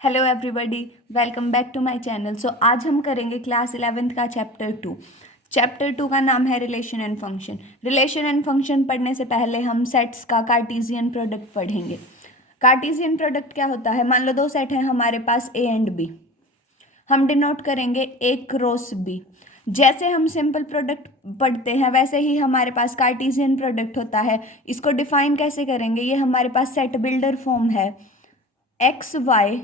Hello everybody, welcome back to my channel. So आज हम करेंगे क्लास 11th का चैप्टर टू का नाम है relation and function. Relation and function पढ़ने से पहले हम सेट्स का कार्टेशियन प्रोडक्ट पढ़ेंगे। कार्टेशियन प्रोडक्ट क्या होता है? मान लो दो सेट है हमारे पास ए एंड बी, हम डिनोट करेंगे ए क्रॉस बी। जैसे हम सिंपल प्रोडक्ट पढ़ते हैं वैसे ही हमारे पास कार्टेशियन प्रोडक्ट होता है। इसको डिफाइन कैसे करेंगे? ये हमारे पास सेट बिल्डर फॉर्म है। एक्स वाई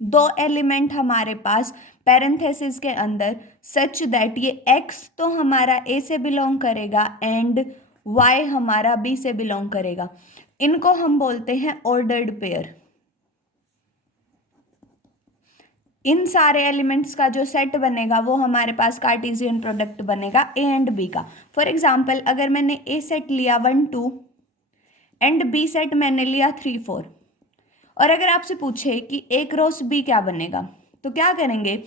दो एलिमेंट हमारे पास पैरेंथेसिस के अंदर सच दैट ये x तो हमारा a से बिलोंग करेगा एंड y हमारा b से बिलोंग करेगा। इनको हम बोलते हैं ऑर्डर्ड पेयर। इन सारे एलिमेंट्स का जो सेट बनेगा वो हमारे पास कार्टेशियन प्रोडक्ट बनेगा a एंड b का। फॉर एग्जाम्पल, अगर मैंने a सेट लिया 1 2 एंड b सेट मैंने लिया 3 4, और अगर आपसे पूछे कि ए क्रॉस बी क्या बनेगा तो क्या करेंगे?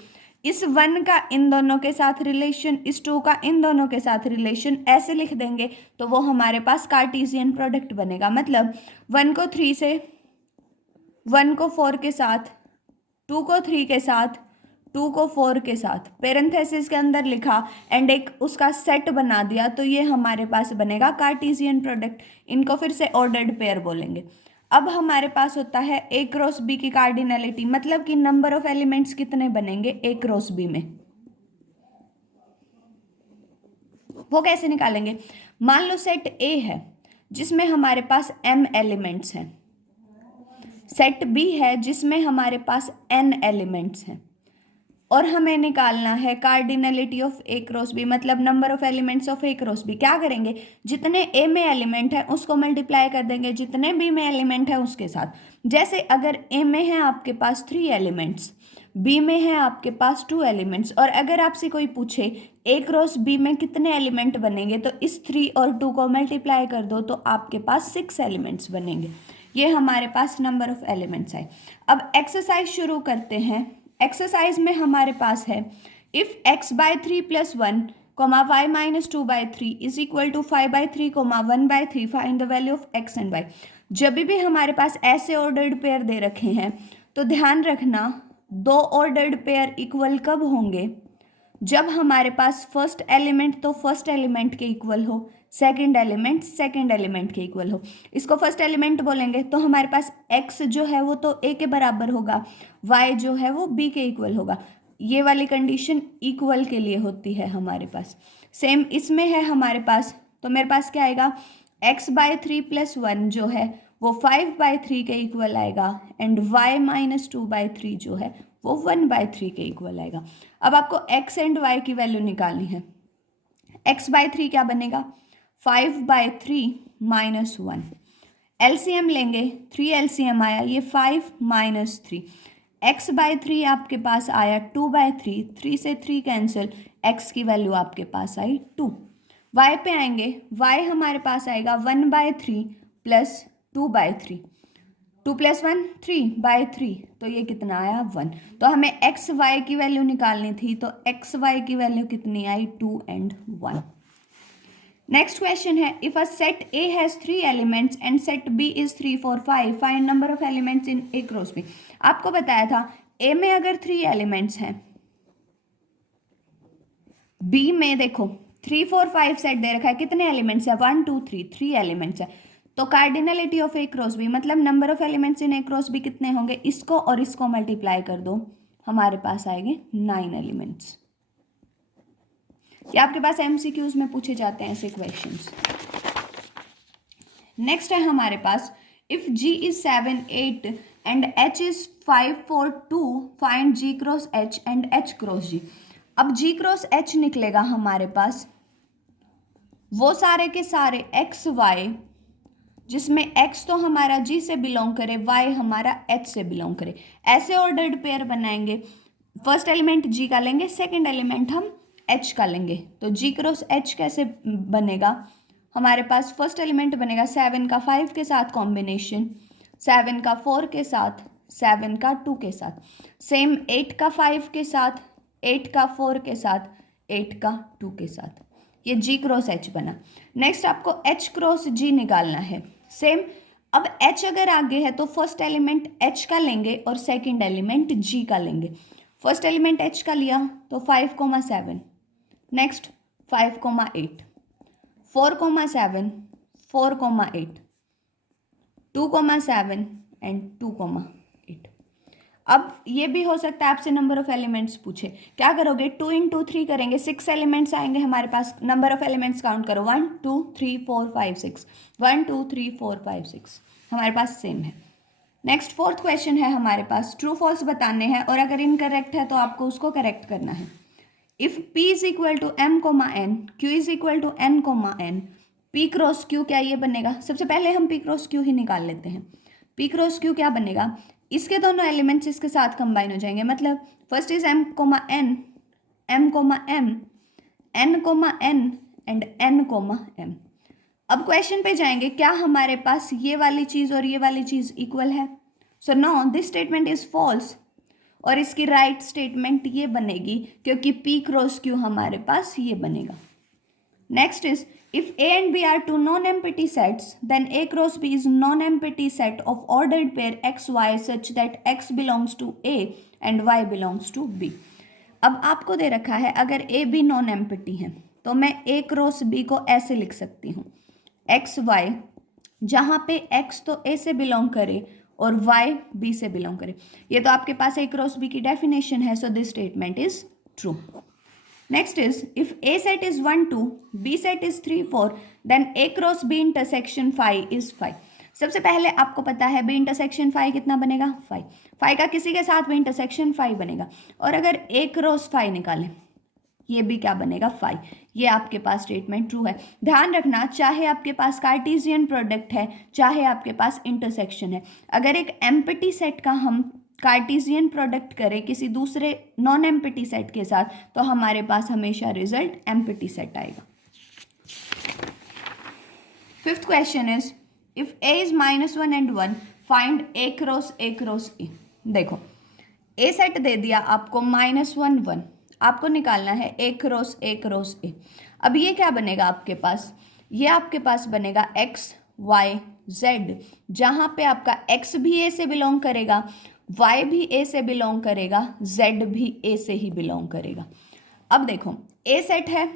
इस 1 का इन दोनों के साथ रिलेशन, इस 2 का इन दोनों के साथ रिलेशन ऐसे लिख देंगे तो वो हमारे पास कार्टेशियन प्रोडक्ट बनेगा। मतलब 1 को 3 से, 1 को 4 के साथ, 2 को 3 के साथ, 2 को 4 के साथ पेरेंथेसिस के अंदर लिखा एंड एक उसका सेट बना दिया तो ये हमारे पास बनेगा कार्टेशियन प्रोडक्ट। इनको फिर से ऑर्डर्ड पेयर बोलेंगे। अब हमारे पास होता है ए क्रॉस बी की कार्डिनलिटी, मतलब कि नंबर ऑफ एलिमेंट्स कितने बनेंगे ए क्रॉस बी में, वो कैसे निकालेंगे? मान लो सेट ए है जिसमें हमारे पास m एलिमेंट्स हैं, सेट बी है जिसमें हमारे पास n एलिमेंट्स हैं, और हमें निकालना है cardinality of A cross B, मतलब number of elements of A cross B. क्या करेंगे? जितने ए में एलिमेंट है उसको मल्टीप्लाई कर देंगे जितने बी में एलिमेंट है उसके साथ। जैसे अगर ए में है आपके पास 3 एलिमेंट्स, बी में है आपके पास 2 एलिमेंट्स, और अगर आपसे कोई पूछे ए क्रॉस बी में कितने एलिमेंट बनेंगे तो इस 3 और 2 को मल्टीप्लाई कर दो तो आपके पास 6 एलिमेंट्स बनेंगे। ये हमारे पास नंबर ऑफ एलिमेंट्स है। अब एक्सरसाइज शुरू करते हैं। एक्सरसाइज में हमारे पास है if x by 3 plus 1 comma y minus 2 by 3 is equal to 5 by 3 comma 1 by 3 find the value of x and y। जब भी हमारे पास ऐसे ऑर्डर्ड पेयर दे रखे हैं तो ध्यान रखना, दो ऑर्डर्ड पेयर इक्वल कब होंगे? जब हमारे पास फर्स्ट एलिमेंट तो फर्स्ट एलिमेंट के इक्वल हो, सेकंड एलिमेंट सेकंड एलिमेंट के इक्वल हो। इसको फर्स्ट एलिमेंट बोलेंगे तो हमारे पास x जो है वो तो a के बराबर होगा, y जो है वो b के इक्वल होगा। ये वाली कंडीशन इक्वल के लिए होती है हमारे पास। सेम इसमें है हमारे पास, तो मेरे पास क्या आएगा? x बाय 3 प्लस 1 जो है वो 5 बाय 3 के इक्वल आएगा एंड y माइनस 2 बाई 3 जो है वो 1 बाय 3 के इक्वल आएगा। अब आपको x एंड y की वैल्यू निकालनी है। x बाय 3 क्या बनेगा? 5 बाय 3 माइनस 1। एलसीएम लेंगे, 3 एलसीएम आया, ये 5 माइनस 3। x बाय 3 आपके पास आया 2 बाय 3, 3 से 3 कैंसिल, x की वैल्यू आपके पास आई 2। y पे आएंगे, y हमारे पास आएगा 1 by 3 plus 2 by 3, 2 plus 1 3 by 3, तो ये कितना आया 1। तो हमें एक्स वाई की वैल्यू निकालनी थी तो एक्स वाई की वैल्यू कितनी आई 2 एंड 1। नेक्स्ट क्वेश्चन है if a set A has 3 elements and set B is 3 4 5 find number of elements in A cross B. आपको बताया था ए में अगर 3 एलिमेंट्स हैं, बी में देखो 3 4 5 सेट दे रखा है, कितने एलिमेंट्स है 1 2 3, 3 एलिमेंट्स है। तो cardinality of A cross B मतलब number of elements in A cross B कितने होंगे? इसको और इसको मल्टीप्लाई कर दो, हमारे पास आएंगे 9 एलिमेंट्स। ये आपके पास एमसीक्यूज में पूछे जाते हैं ऐसे क्वेश्चंस। नेक्स्ट है हमारे पास if G is 7 8 and H is 5 4 2 find G cross H and H cross G। अब G क्रॉस H निकलेगा हमारे पास वो सारे के सारे x y जिसमें x तो हमारा G से बिलोंग करे, y हमारा H से बिलोंग करे। ऐसे ऑर्डर्ड पेयर बनाएंगे। फर्स्ट एलिमेंट G का लेंगे, सेकंड एलिमेंट हम H का लेंगे। तो G क्रॉस H कैसे बनेगा? हमारे पास फर्स्ट एलिमेंट बनेगा 7 का 5 के साथ कॉम्बिनेशन, 7 का 4 के साथ, 7 का 2 के साथ, सेम 8 का 5 के साथ, 8 का 4 के साथ, 8 का 2 के साथ। ये G क्रॉस H बना। नेक्स्ट आपको H क्रॉस G निकालना है। सेम अब H अगर आगे है तो फर्स्ट एलिमेंट H का लेंगे और सेकंड एलिमेंट G का लेंगे। फर्स्ट एलिमेंट H का लिया तो 5,7, नेक्स्ट 5,8, 4,7, 4,8, 2,7 एंड 2,8। अब ये भी हो सकता है आपसे नंबर ऑफ एलिमेंट्स पूछे, क्या करोगे 2 × 3 करेंगे, 6 एलिमेंट्स आएंगे हमारे पास। नंबर ऑफ एलिमेंट्स काउंट करो 1 2 3 4 5 6, 1 2 3 4 5 6 हमारे पास सेम है। नेक्स्ट फोर्थ क्वेश्चन है हमारे पास, ट्रू फॉल्स बताने हैं और अगर इनकरेक्ट है तो आपको उसको करेक्ट करना है। If P is equal to M, N, Q is equal to N, N, P cross Q क्या ये बनेगा? सबसे पहले हम P क्रॉस Q ही निकाल लेते हैं। P क्रॉस Q क्या बनेगा? इसके दोनों एलिमेंट्स इसके साथ कंबाइन हो जाएंगे, मतलब first is M, N, M, M, N, N and N, M। अब क्वेश्चन पे जाएंगे, क्या हमारे पास ये वाली चीज़ और ये वाली चीज़ इक्वल है? So no, this statement is false. और इसकी राइट स्टेटमेंट ये बनेगी क्योंकि P क्रॉस Q हमारे पास ये बनेगा। Next is, if A and B are two non-empty sets, then A cross B is non-empty set of ordered pair x, y such that x belongs to A and y belongs to B। अब आपको दे रखा है अगर A B non-empty है तो मैं A cross B को ऐसे लिख सकती हूँ, x y, जहाँ पे x तो A से बिलोंग करे और y B से बिलोंग करे। ये तो आपके पास A क्रॉस B की डेफिनेशन है, so this statement is true. Next is, if A set is 1 2, B set is 3 4, then A cross B intersection phi is phi। सबसे पहले आपको पता है B इंटरसेक्शन phi कितना बनेगा? phi। phi का किसी के साथ भी इंटरसेक्शन phi बनेगा। और अगर A क्रॉस phi निकालें, ये भी क्या बनेगा? phi। ये आपके पास स्टेटमेंट ट्रू है। ध्यान रखना, चाहे आपके पास कार्टेशियन प्रोडक्ट है, चाहे आपके पास इंटरसेक्शन है, अगर एक एम्प्टी सेट का हम कार्टेशियन प्रोडक्ट करें किसी दूसरे नॉन एम्प्टी सेट के साथ तो हमारे पास हमेशा रिजल्ट एम्प्टी सेट आएगा। Fifth question is, if A is -1 and 1, find A cross A। देखो, A सेट दे दिया आपको -1 1, आपको निकालना है A क्रॉस A। अब ये क्या बनेगा आपके पास? ये आपके पास बनेगा x y z, जहाँ पे आपका x भी A से बिलोंग करेगा, y भी A से बिलोंग करेगा, z भी A से ही बिलोंग करेगा। अब देखो, A सेट है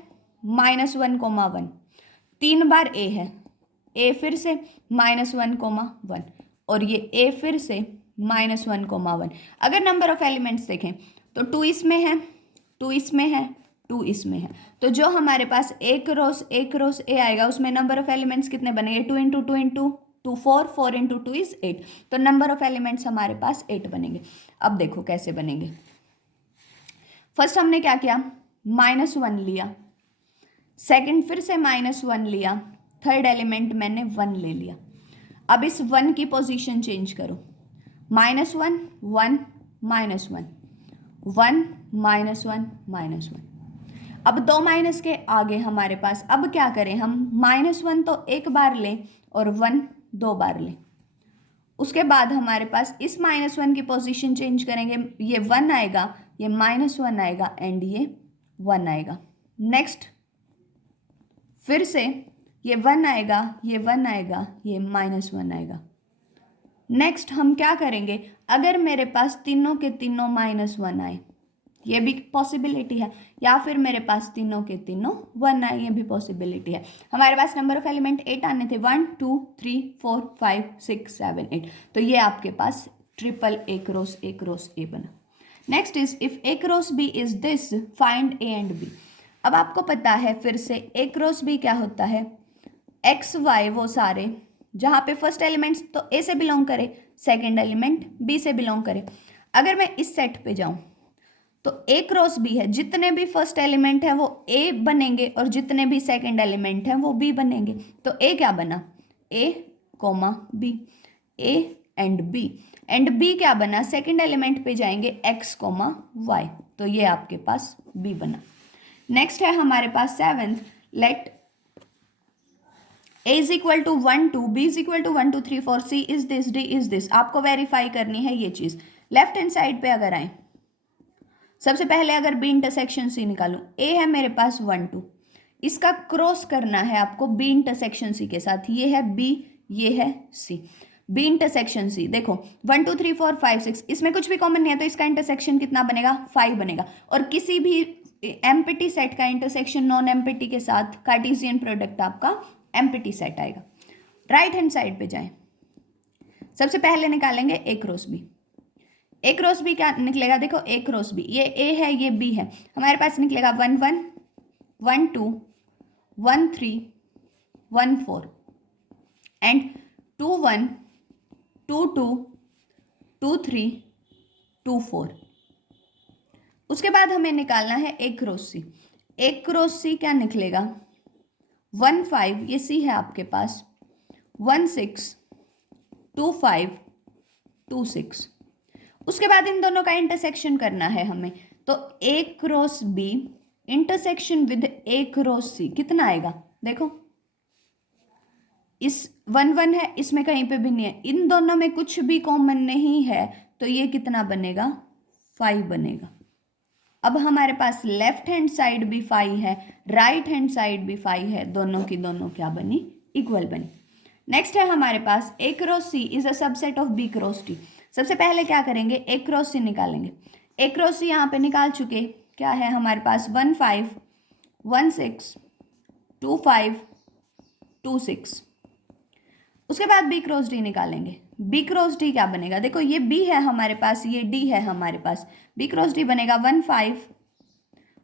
-1, 1, 3 बार A है, A फिर से -1, 1 और ये A फिर से -1, 1। अगर नंबर ऑफ एलिमेंट्स देखें तो 2 इसमें है, 2 इसमें है, 2 इसमें है, तो जो हमारे पास A क्रॉस A आएगा उसमें नंबर ऑफ एलिमेंट्स कितने बनेंगे? 2 × 2 × 2 4, 4 × 2 इज 8, तो नंबर ऑफ एलिमेंट्स हमारे पास 8 बनेंगे। अब देखो कैसे बनेंगे। फर्स्ट हमने क्या किया? -1 लिया, सेकंड फिर से -1 लिया, थर्ड एलिमेंट मैंने 1 ले लिया। अब इस 1 की पोजीशन चेंज करो, -1 1 -1 1 -1 -1। अब 2 माइनस के आगे हमारे पास, अब क्या करें हम? -1 तो एक बार लें और 1 2 बार लें। उसके बाद हमारे पास इस -1 की पोजीशन चेंज करेंगे, ये 1 आएगा, ये -1 आएगा एंड ये 1 आएगा। नेक्स्ट फिर से ये 1 आएगा, ये 1 आएगा, ये -1 आएगा। नेक्स्ट हम क्या करेंगे? अगर मेरे पास तीनों के तीनों -1 आए, ये भी पॉसिबिलिटी है, या फिर मेरे पास तीनों के तीनों 1 आए, ये भी पॉसिबिलिटी है। हमारे पास नंबर ऑफ एलिमेंट 8 आने थे, 1 2 3 4 5 6 7 8, तो ये आपके पास ट्रिपल A क्रॉस A बना। Next is, if A cross B is this, find A and B। अब आपको पता है फिर से A क्रॉस B क्या होता है? x y वो सारे जहाँ पे फर्स्ट एलिमेंट्स तो A से बिलोंग करे, सेकेंड एलिमेंट B से बिलोंग करे। अगर मैं इस सेट पे जाऊँ तो A क्रॉस B है, जितने भी फर्स्ट एलिमेंट है वो A बनेंगे और जितने भी सेकेंड एलिमेंट हैं वो B बनेंगे। तो A क्या बना? A, B, A and B क्या बना? सेकेंड एलिमेंट पे जाएंगे x, y, तो ये आपके पास B बना। नेक्स्ट है हमारे पास 7th, let A is equal to 1 2, B is equal to 1 2 3 4, C is this, D is this. आपको वेरीफाई करनी है ये चीज़। लेफ्ट हैंड साइड पे अगर आए, सबसे पहले अगर B इंटरसेक्शन C निकालूं, A है मेरे पास 1 2, इसका क्रॉस करना है आपको B इंटरसेक्शन C के साथ, ये है B, ये है सी। बी इंटरसेक्शन सी, देखो 1 2 3 4 5 6, इसमें कुछ भी कॉमन नहीं है तो इसका इंटरसेक्शन कितना बनेगा, 5 बनेगा। और किसी भी एम्प्टी सेट का इंटरसेक्शन नॉन एम्प्टी के साथ कार्टेशियन प्रोडक्ट आपका एम्प्टी सेट आएगा। राइट हैंड साइड पे जाएं, सबसे पहले निकालेंगे ए क्रॉस बी। ए क्रॉस बी क्या निकलेगा, देखो ए क्रॉस बी, ये ए है ये बी है, हमारे पास निकलेगा 1 1 1 2 1 3 1 4 एंड 2 1 2 2 2 3 2 4। उसके बाद हमें निकालना है ए क्रॉस सी। ए क्रॉस सी क्या निकलेगा, 1 5, ये सी है आपके पास, 1 6 2 5 2 6। उसके बाद इन दोनों का इंटरसेक्शन करना है हमें, तो A cross B intersection with A cross C कितना आएगा, देखो इस 1 1 है, इसमें कहीं पे भी नहीं है, इन दोनों में कुछ भी कॉमन नहीं है, तो ये कितना बनेगा, 5 बनेगा। अब हमारे पास लेफ्ट हैंड साइड भी 5 है, राइट हैंड साइड भी 5 है, दोनों की दोनों क्या बनी, इक्वल बनी। नेक्स्ट है हमारे पास A cross C is a subset of B cross T. सबसे पहले क्या करेंगे, ए क्रॉस सी निकालेंगे। ए क्रॉस सी यहाँ पे निकाल चुके, क्या है हमारे पास 1 5 1 6 2 5 2 6। उसके बाद बी क्रॉस डी निकालेंगे। बी क्रॉस डी क्या बनेगा, देखो ये बी है हमारे पास, ये डी है हमारे पास, बी क्रॉस डी बनेगा 1 5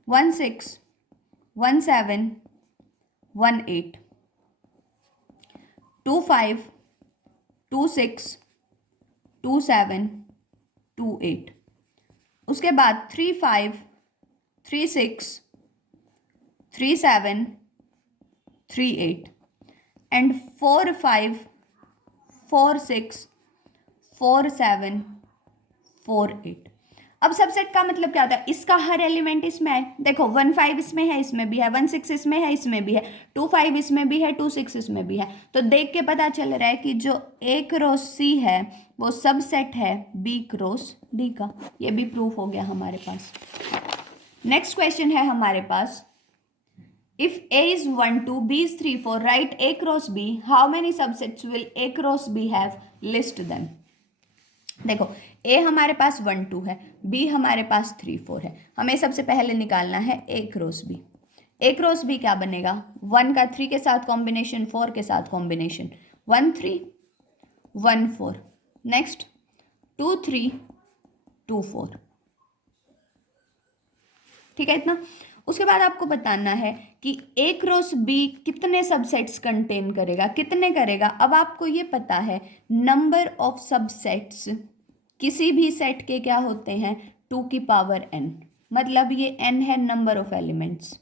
1 6 1 7 1 8 2 5 2 6 2 7 2 8। उसके बाद 3 5 3 6 3 7 3 8 एंड 4 5 4 6 4 7 4 8। अब सबसेट का मतलब क्या होता है, इसका हर एलिमेंट इसमें है, देखो 1 5 इसमें है, इसमें भी है, 1 6 इसमें है, इसमें भी है, 2 5 इसमें भी है, 2 6 इसमें भी है। तो देख के पता चल रहा है कि जो ए क्रॉस सी है वो सबसेट है बी क्रॉस डी का। ये भी प्रूफ हो गया हमारे पास। नेक्स्ट क्वेश्चन है हमारे पास, if A is 1 2 B is 3 4, write A cross B, how many subsets will A cross B have, list them। देखो A हमारे पास 1 2 है, B हमारे पास 3 4 है, हमें सबसे पहले निकालना है A cross B। A cross B क्या बनेगा, 1 का 3 के साथ कॉम्बिनेशन, 4 के साथ कॉम्बिनेशन, 1 3 1 4, नेक्स्ट 2 3 2 4, ठीक है इतना। उसके बाद आपको बताना है कि ए क्रॉस बी कितने सबसेट्स कंटेन करेगा, कितने करेगा। अब आपको ये पता है नंबर ऑफ सबसेट्स किसी भी सेट के क्या होते हैं, 2 की पावर n, मतलब ये n है नंबर ऑफ एलिमेंट्स।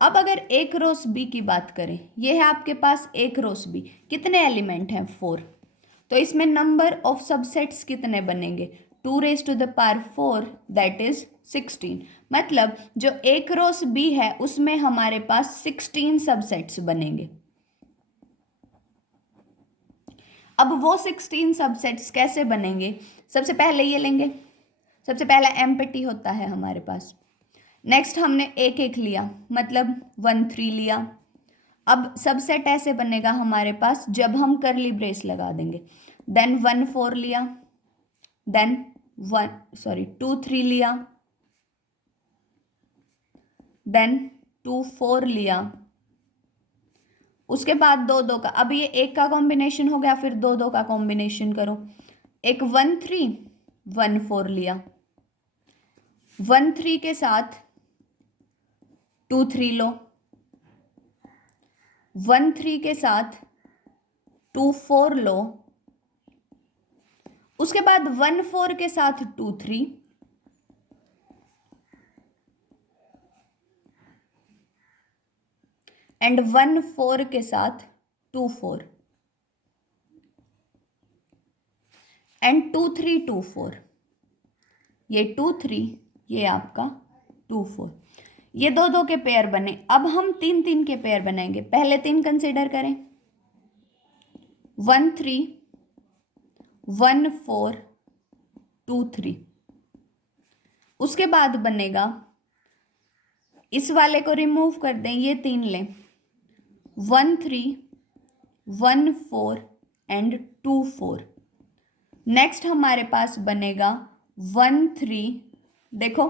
अब अगर ए क्रॉस बी की बात करें, ये है आपके पास ए क्रॉस बी, कितने एलिमेंट हैं, 4, तो इसमें नंबर ऑफ सबसेट्स कितने बनेंगे, 2 raised to the power 4 that is 16। मतलब जो ए क्रॉस बी है उसमें हमारे पास 16 सबसेट्स बनेंगे। अब वो 16 सबसेट्स कैसे बनेंगे, सबसे पहले ये लेंगे, सबसे पहला एम्प्टी होता है हमारे पास, नेक्स्ट हमने एक एक लिया, मतलब 1 3 लिया। अब सबसेट ऐसे बनेगा हमारे पास जब हम करली ब्रेस लगा देंगे, देन 1 4 लिया, देन 2 3 लिया, देन 2 4 लिया, उसके बाद 2 2 का, अब ये एक का कॉम्बिनेशन हो गया, फिर 2 2 का कॉम्बिनेशन करो, एक 1 3 1 4 लिया, 1 3 के साथ 2 3 लो, 1 3 के साथ 2 4 लो, उसके बाद 1 4 के साथ 2 3, एंड 1 4 के साथ 2 4 एंड 2 3 2 4, ये 2 3, ये आपका 2 4, ये 2 2 के पेयर बने। अब हम 3 3 के पेयर बनाएंगे, पहले 3 कंसिडर करें, 1 3 1 4 2 3। उसके बाद बनेगा, इस वाले को रिमूव कर दें, ये 3 लें, 1 3 1 4 एंड 2 4। नेक्स्ट हमारे पास बनेगा 1 3, देखो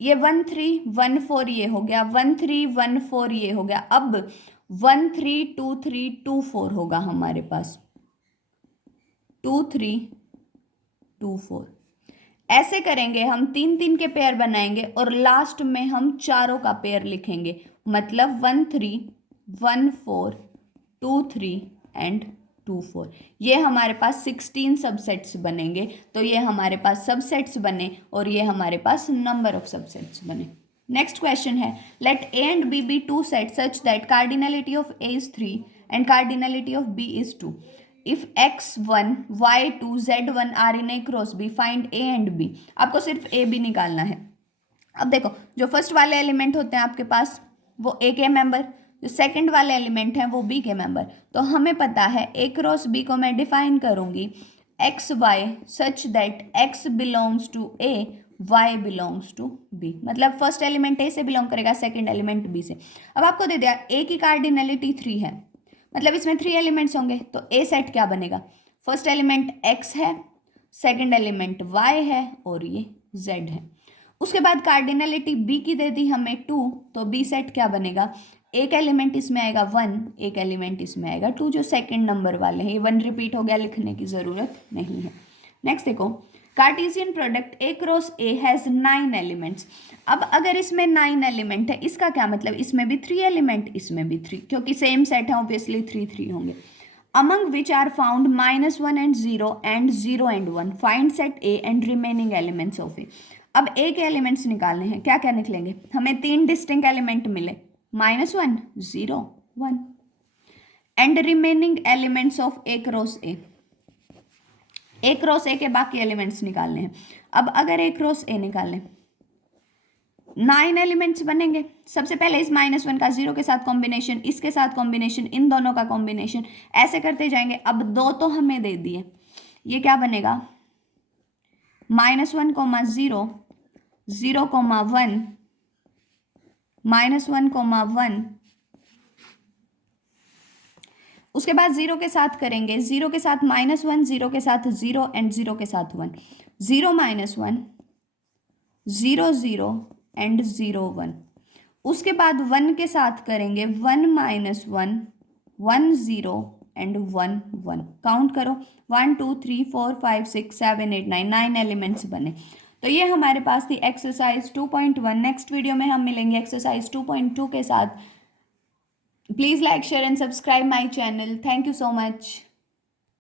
ये 1 3 1 4 ये हो गया, 1 3 1 4 ये हो गया। अब 1 3 2 3 2 4 होगा हमारे पास, 2 3 2 4। ऐसे करेंगे हम, 3 3 के पेयर बनाएंगे और लास्ट में हम चारों का पेयर लिखेंगे, मतलब 1 3 1 4 2 3 एंड 2 4। ये हमारे पास 16 सबसेट्स बनेंगे। तो ये हमारे पास सबसेट्स बने और ये हमारे पास नंबर ऑफ सबसेट्स बने। नेक्स्ट क्वेश्चन है, let A and B be two sets such that cardinality of A is 3 and cardinality of B is 2। If x1 y2 z1 are in A cross B, find A and B. आपको सिर्फ A B निकालना है। अब देखो, जो first वाले element होते हैं आपके पास वो ए के मेंबर, जो सेकंड वाले एलिमेंट हैं वो बी के मेंबर। तो हमें पता है ए क्रॉस बी को मैं डिफाइन करूंगी X Y such that X belongs to A, Y belongs to B. मतलब फर्स्ट एलिमेंट ए से बिलोंग करेगा, सेकंड एलिमेंट बी से। अब आपको दे दिया ए की कार्डिनलिटी 3 है, मतलब इसमें 3 एलिमेंट्स होंगे। तो ए सेट क्या बनेगा, फर्स्ट एलिमेंट एक्स है, सेकंड एलिमेंट वाई है और ये जेड है। उसके बाद कार्डिनलिटी बी की दे दी हमें 2, तो बी सेट क्या बनेगा, एक एलिमेंट इसमें आएगा 1, एक एलिमेंट इसमें आएगा 2, जो सेकंड नंबर वाले हैं। ये 1 रिपीट हो गया, लिखने की ज़रूरत नहीं है। नेक्स्ट देखो, Cartesian product A cross A has 9 elements. अब अगर इसमें 9 एलिमेंट है, इसका क्या मतलब, इसमें भी 3 एलिमेंट, इसमें भी 3, क्योंकि सेम सेट है ऑब्वियसली 3 3 होंगे। Among which are found -1 and 0 and 0 and 1, find set A and remaining elements of A. अब ए के एलिमेंट्स निकालने हैं, क्या क्या निकलेंगे, हमें 3 डिस्टिंक्ट एलिमेंट मिले, -1 0 1 and remaining elements of A cross A. A cross ए के बाकी एलिमेंट्स निकालने हैं। अब अगर ए क्रॉस ए निकालें, 9 एलिमेंट्स बनेंगे। सबसे पहले इस -1 का 0 के साथ कॉम्बिनेशन, इसके साथ कॉम्बिनेशन, इन दोनों का कॉम्बिनेशन, ऐसे करते जाएंगे। अब 2 तो हमें दे दिए, ये क्या बनेगा, -1, 0 0, 1 -1, 1। उसके बाद 0 के साथ करेंगे, 0 के साथ -1, 0 के साथ 0 एंड 0 के साथ 1, 0 -1 0 0 एंड 0 1। उसके बाद 1 के साथ करेंगे 1 -1 1 0 एंड 1 1। काउंट करो, 1 2 3 4 5 6 7 8 9, 9 एलिमेंट्स बने। तो ये हमारे पास थी एक्सरसाइज 2.1। नेक्स्ट वीडियो में हम मिलेंगे एक्सरसाइज 2.2 के साथ। Please like, share and subscribe my channel. Thank you so much.